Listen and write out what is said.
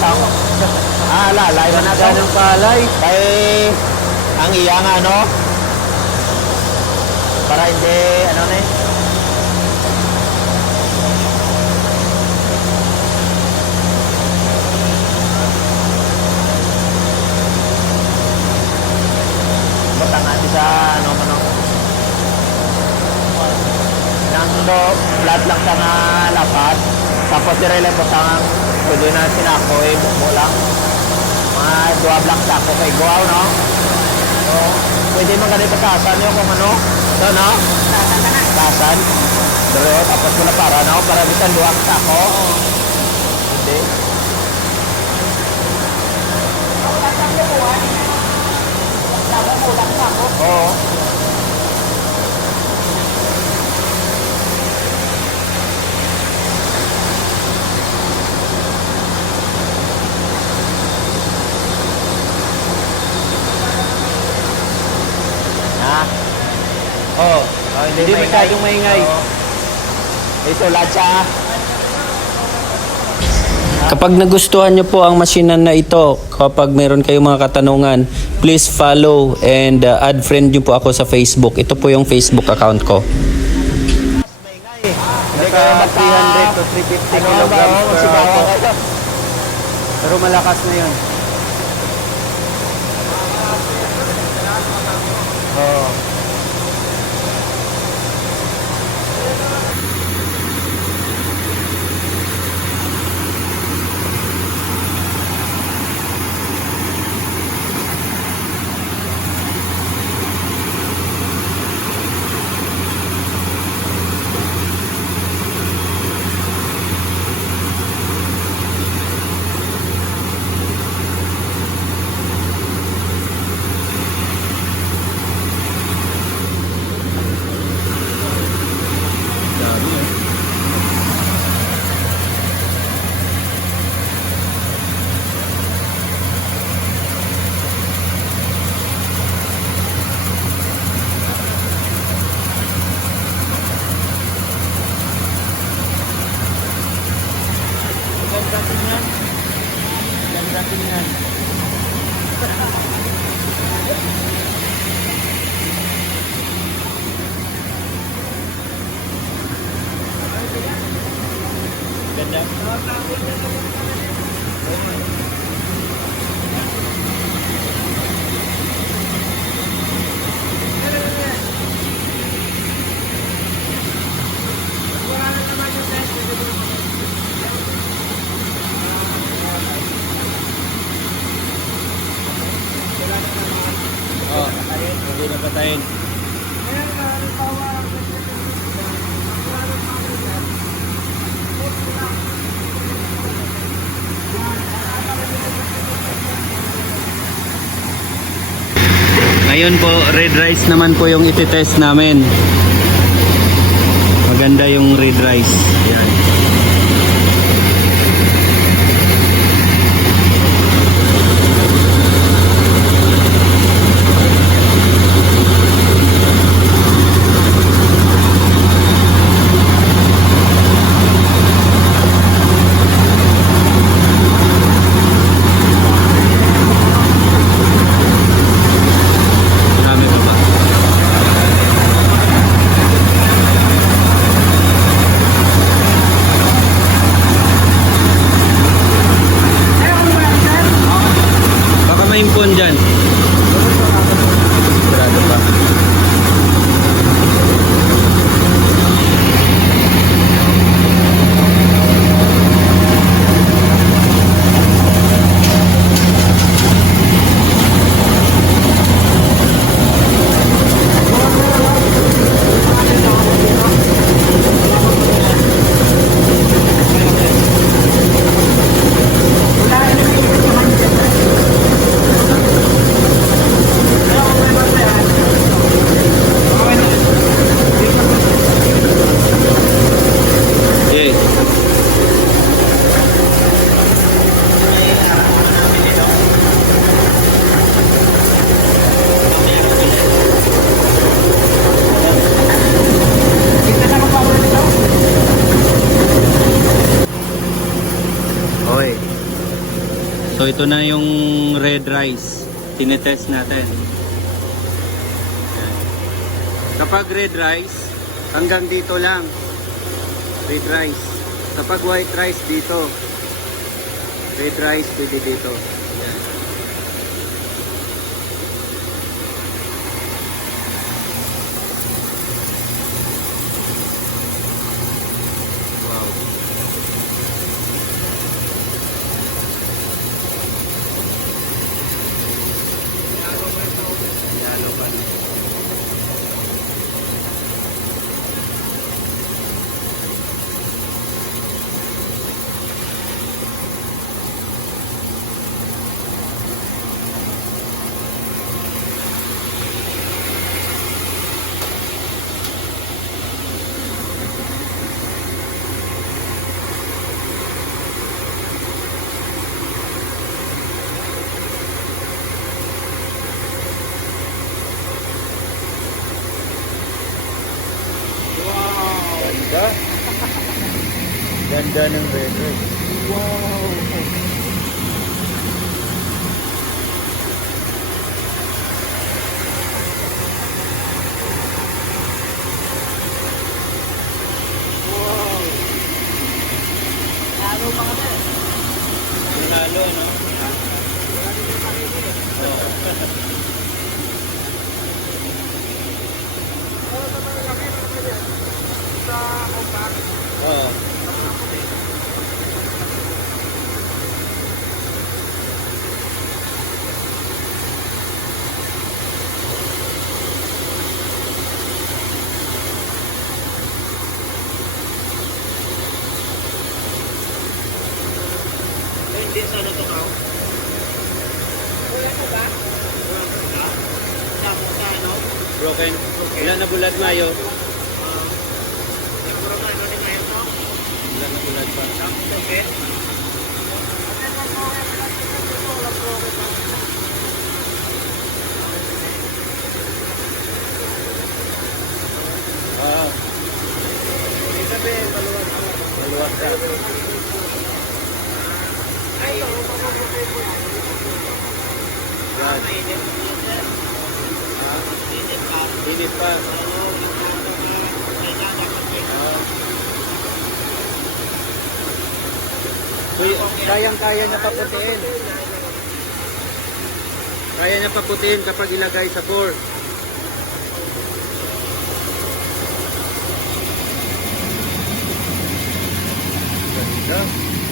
tao. Lalay na natin. Ganong kalay. Kay ang iyang ano, para hindi, ano na eh. Batangan sa ano man nang do flat lang sa nga lapad tapos dire batangan pwede na sinako mo lang mga 2 block sako kay guaw no so pwede man ganito patasan nyo kung ano so no tasan pero tapos mo na para no para bisan 2 sako hindi oo. Ha? Oh, Hindi masyadong maingay. Ito latsa. Kapag nagustuhan nyo po ang masinan na ito, kapag meron kayong mga katanungan, please follow and add friend nyo po ako sa Facebook. Ito po yung Facebook account ko. Hindi kayo Nasa 300 to 350 kilograms per hour. Pero malakas na yun. Oh. Hindi na patayin. Ngayon po, red rice naman po yung iti-test namin. Maganda yung red rice. Yan. So ito na yung red rice. Tinetest natin. Yan. Kapag red rice, hanggang dito lang. Red rice. Kapag white rice dito. Red rice pwede dito. Yan. Wow. Yalo pa na. Ganda. Ganda ng red rice. Lalo, no? Oo. Hindi sa ano to ka? Wala ka ba? Tapos sa ano? Broken. Ilan na bulat mayo? Siguro na ano ni ngayon to? Ilan na bulat pa? Okay. Oo. Sabi, maluwag ako. Maluwag ka. Ay, ito. Yan. Mainit. Ha? Mainit pa. Init pa. So, kayang-kaya niya paputiin. Kaya niya paputiin kapag ilagay sa board. Ganda.